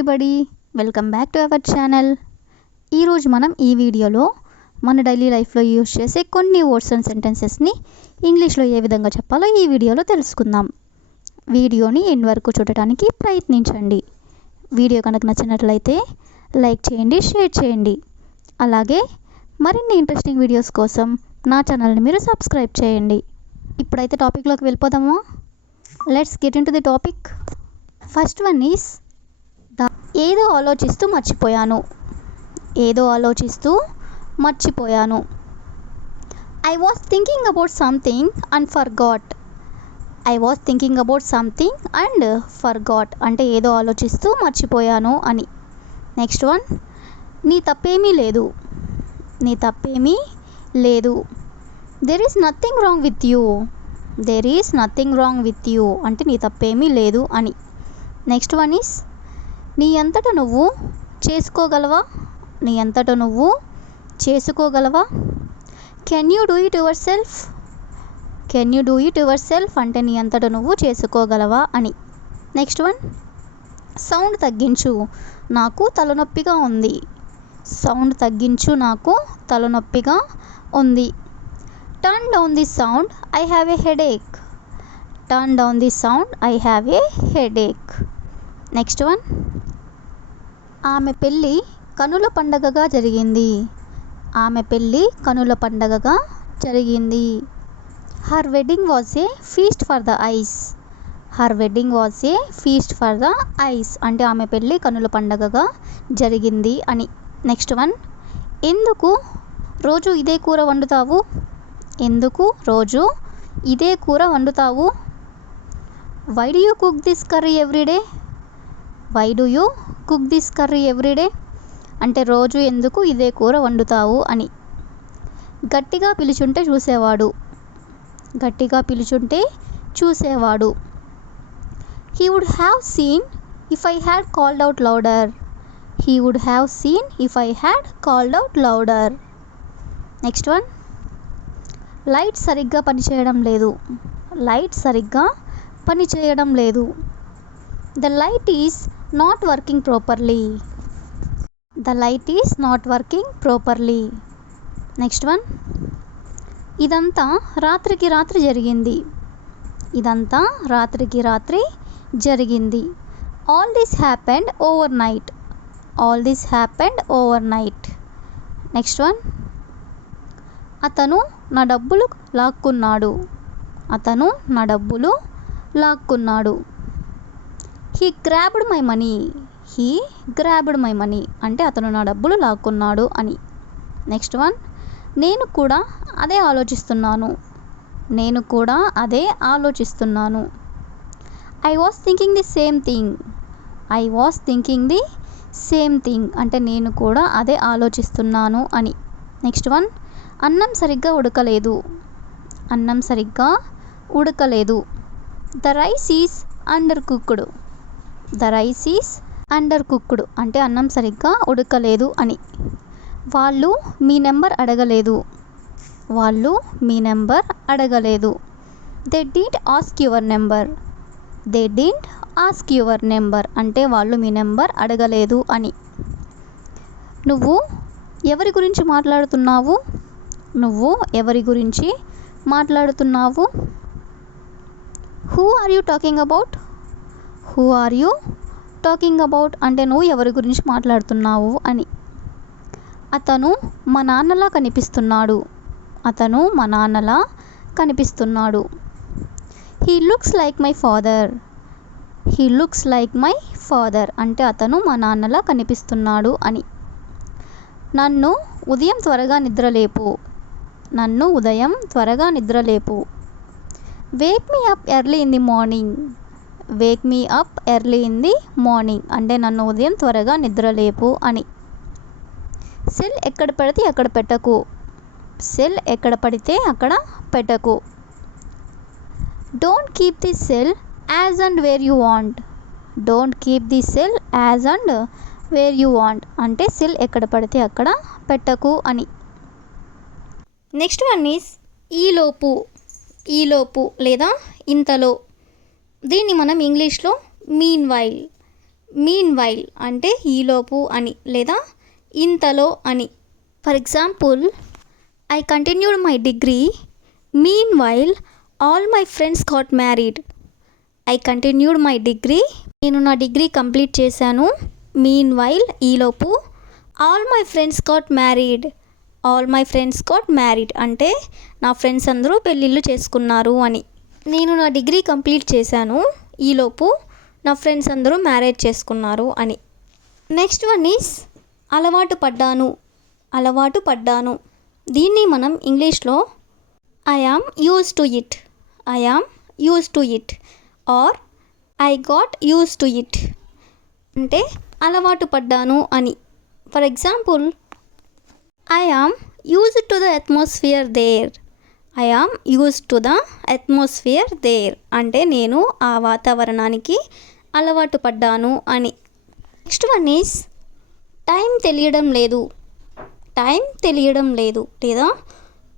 Everybody, welcome back to our channel. ఈరోజు మనం ఈ వీడియోలో మన డైలీ లైఫ్లో యూజ్ చేసే కొన్ని వర్డ్స్ అండ్ సెంటెన్సెస్ని ఇంగ్లీష్లో ఏ విధంగా చెప్పాలో ఈ వీడియోలో తెలుసుకుందాం. వీడియోని ఎండ్ వరకు చూడటానికి ప్రయత్నించండి. వీడియో కనుక నచ్చినట్లయితే లైక్ చేయండి, షేర్ చేయండి. అలాగే మరిన్ని ఇంట్రెస్టింగ్ వీడియోస్ కోసం నా ఛానల్ని మీరు సబ్స్క్రైబ్ చేయండి. ఇప్పుడైతే టాపిక్లోకి వెళ్ళిపోదామా? Let's get in to the topic. First one is ఏదో ఆలోచిస్తూ మర్చిపోయాను. I was thinking about something and forgot అంటే ఏదో ఆలోచిస్తూ మర్చిపోయాను అని. నెక్స్ట్ వన్, నీ తప్పేమీ లేదు. There is nothing wrong with you అంటే నీ తప్పేమీ లేదు అని. నెక్స్ట్ వన్ ఈస్ నీ అంతట నువ్వు చేసుకోగలవా. Can you do it yourself అంటే నీ అంతట నువ్వు చేసుకోగలవా అని. నెక్స్ట్ వన్, సౌండ్ తగ్గించు, నాకు తలనొప్పిగా ఉంది. Turn down the sound, I have a headache. Next one, ఆమె పెళ్ళి కనుల పండగగా జరిగింది. Her wedding was a feast for the ice అంటే ఆమె పెళ్ళి కనుల పండగగా జరిగింది అని. నెక్స్ట్ వన్, ఎందుకు రోజు ఇదే కూర వండుతావు. Why do you cook this curry every day అంటే రోజు ఎందుకు ఇదే కూర వండుతావు అని. గట్టిగా పిలుచుంటే చూసేవాడు. He would have seen if I had called out louder. Next one, light సరిగ్గా పనిచేయడం లేదు. The light is not working properly. Next one, ఇదంతా రాత్రికి రాత్రి జరిగింది. All this happened overnight. Next one, అతను నా డబ్బులు లాక్కున్నాడు. హీ గ్రాబ్డ్ మై మనీ అంటే అతను నా డబ్బులు లాక్కున్నాడు అని. నెక్స్ట్ వన్, నేను కూడా అదే ఆలోచిస్తున్నాను. I was thinking the same thing అంటే నేను కూడా అదే ఆలోచిస్తున్నాను అని. నెక్స్ట్ వన్, అన్నం సరిగ్గా ఉడకలేదు. The rice is undercooked అంటే అన్నం సరిగ్గా ఉడకలేదు అని. వాళ్ళు మీ నెంబర్ అడగలేదు. They didn't ask your number అంటే వాళ్ళు మీ నెంబర్ అడగలేదు అని. నువ్వు ఎవరి గురించి మాట్లాడుతున్నావు. Who are you talking about అంటే నువ్వు ఎవరి గురించి మాట్లాడుతున్నావు అని. అతను మా నాన్నలా కనిపిస్తున్నాడు. He looks like my father అంటే అతను మా నాన్నలా కనిపిస్తున్నాడు అని. నన్ను ఉదయం త్వరగా నిద్రలేపు. Wake me up early in the morning అంటే నన్ను ఉదయం త్వరగా నిద్రలేపు అని. సెల్ ఎక్కడ పడితే అక్కడ పెట్టకు. Don't keep the cell as and where you want అంటే సెల్ ఎక్కడ పడితే అక్కడ పెట్టకు అని. నెక్స్ట్ వన్ ఈస్ ఈలోపు లేదా ఇంతలో. దీన్ని మనం ఇంగ్లీష్లో మీన్ మీన్ వైల్ అంటే ఈలోపు అని లేదా ఇంతలో అని. For example, I continued my degree mean while all my friends got married. I continued my degree, నేను నా డిగ్రీ కంప్లీట్ చేశాను. మీన్ వైల్ ఈలోపు, all my friends got married. All my friends got married అంటే నా friends అందరూ పెళ్ళిళ్ళు చేసుకున్నారు అని. నేను నా డిగ్రీ కంప్లీట్ చేశాను, ఈలోపు నా ఫ్రెండ్స్ అందరూ మ్యారేజ్ చేసుకున్నారు అని. నెక్స్ట్ వన్ ఈస్ అలవాటు పడ్డాను. అలవాటు పడ్డాను, దీన్ని మనం ఇంగ్లీష్లో I am use to it, I am use to it or I got use to it అంటే అలవాటు పడ్డాను అని. For example, I am used to the atmosphere there. I am used to the atmosphere there అంటే నేను ఆ వాతావరణానికి అలవాటు పడ్డాను అని. నెక్స్ట్ వన్ ఈస్ టైం తెలియడం లేదు. టైం తెలియడం లేదు లేదా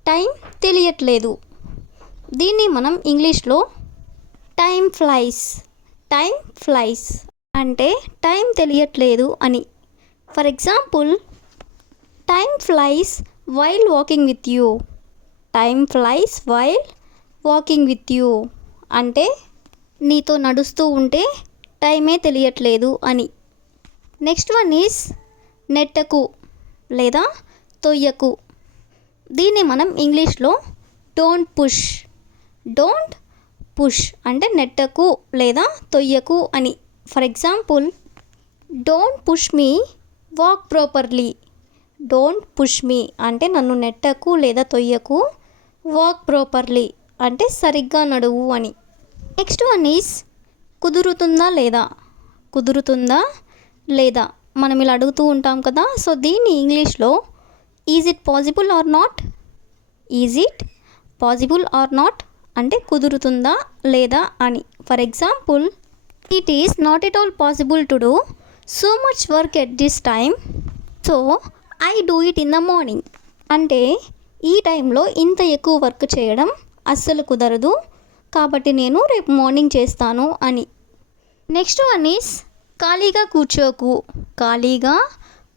టైం తెలియట్లేదు, దీన్ని మనం ఇంగ్లీష్లో టైం ఫ్లైస్, టైం ఫ్లైస్ అంటే టైం తెలియట్లేదు అని. For example, time flies while walking with you. Time flies while walking with you అంటే నీతో నడుస్తూ ఉంటే టైమే తెలియట్లేదు అని. నెక్స్ట్ వన్ ఈస్ నెట్టకు లేదా తొయ్యకు, దీన్ని మనం ఇంగ్లీష్లో డోంట్ పుష్, డోంట్ పుష్ అంటే నెట్టకు లేదా తొయ్యకు అని. For example, don't push me walk properly. Don't push me అంటే నన్ను నెట్టకు లేదా తొయ్యకు, వాక్ ప్రాపర్లీ అంటే సరిగ్గా నడువు అని. నెక్స్ట్ వన్ ఈస్ కుదురుతుందా లేదా. కుదురుతుందా లేదా మనం ఇలా అడుగుతూ ఉంటాం కదా, సో దీన్ని ఇంగ్లీష్లో is it possible are not. Is it possible are not అంటే కుదురుతుందా లేదా అని. For example, it is not at all possible to do so much work at this time, so I do it in the morning అంటే ఈ టైంలో ఇంత ఎక్కువ work చేయడం అస్సలు కుదరదు, కాబట్టి నేను రేపు మార్నింగ్ చేస్తాను అని. నెక్స్ట్ వన్ ఈస్ ఖాళీగా కూర్చోకు. ఖాళీగా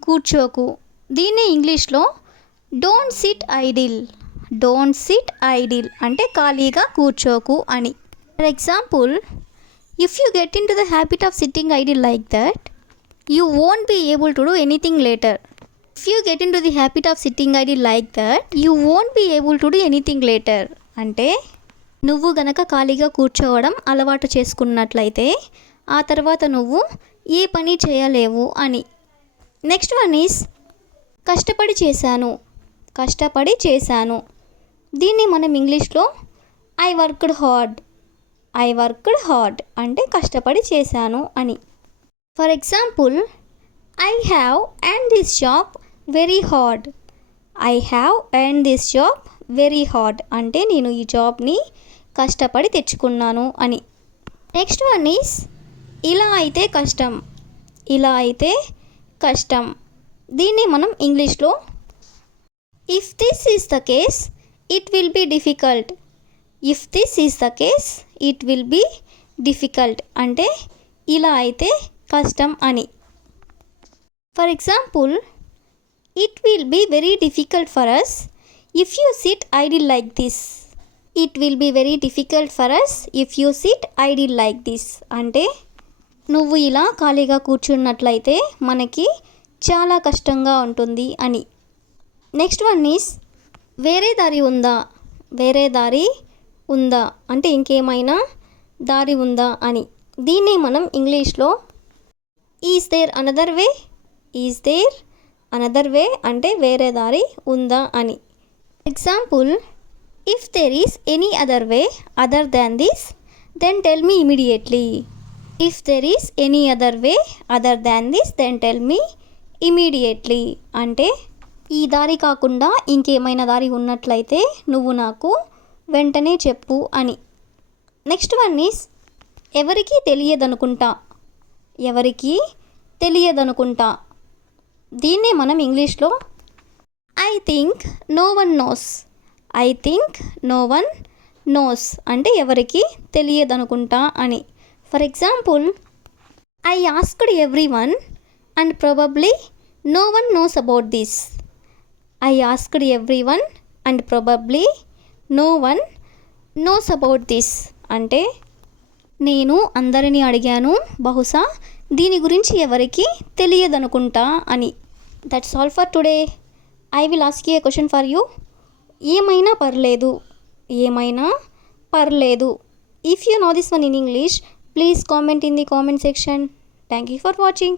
కూర్చోకు, దీన్ని ఇంగ్లీష్లో don't sit idle. Don't sit idle అంటే ఖాళీగా కూర్చోకు అని. For example, if you get in to the habit of sitting idle like that, you won't be able to do anything later. If you get in to the habit of sitting idle like that, you won't be able to do anything later అంటే నువ్వు గనక ఖాళీగా కూర్చోవడం అలవాటు చేసుకున్నట్లయితే ఆ తర్వాత నువ్వు ఏ పని చేయలేవు అని. నెక్స్ట్ వన్ ఈస్ కష్టపడి చేశాను. కష్టపడి చేశాను, దీన్ని మనం ఇంగ్లీష్లో I worked hard. I worked hard అంటే కష్టపడి చేశాను అని. For example, I have earned this job very hard. I have earned this job very hard అంటే నేను ఈ జాబ్ని కష్టపడి తెచ్చుకున్నాను అని. నెక్స్ట్ వన్ ఈస్ ఇలా అయితే కష్టం. ఇలా అయితే కష్టం, దీన్ని మనం ఇంగ్లీష్లో if this is the case it will be difficult. If this is the case it will be difficult అంటే ఇలా అయితే కష్టం అని. For example, it will be very difficult for us if you sit idle like this. It will be very difficult for us if you sit idle like this అంటే నువ్వు ఇలా ఖాళీగా కూర్చున్నట్లయితే మనకి చాలా కష్టంగా ఉంటుంది అని. నెక్స్ట్ వన్ ఈస్ వేరే దారి ఉందా. వేరే దారి ఉందా అంటే ఇంకేమైనా దారి ఉందా అని. దీన్ని మనం ఇంగ్లీష్లో is there another way. Is there another way అంటే వేరే దారి ఉందా అని. Example, if there is any other way other than this then tell me immediately. If there is any other way other than this then tell me immediately అంటే ఈ దారి కాకుండా ఇంకేమైనా దారి ఉన్నట్లయితే నువ్వు నాకు వెంటనే చెప్పు అని. నెక్స్ట్ వన్ ఈస్ ఎవరికీ తెలియదనుకుంటా. ఎవరికీ తెలియదనుకుంటా, దీన్నే మనం ఇంగ్లీష్లో I think no one knows. I think no one knows అంటే ఎవరికి తెలియదనుకుంటా అని. For example, I asked everyone and probably no one knows about this. I asked everyone and probably no one knows about this. అంటే నేను అందరినీ అడిగాను, బహుశా దీని గురించి ఎవరికి తెలియదనుకుంటా అని. That's all for today. I will ask you A question for you. ఏమైనా పర్లేదు, ఏమైనా పర్లేదు. If you know this one in English, please comment in the comment section. Thank you for watching.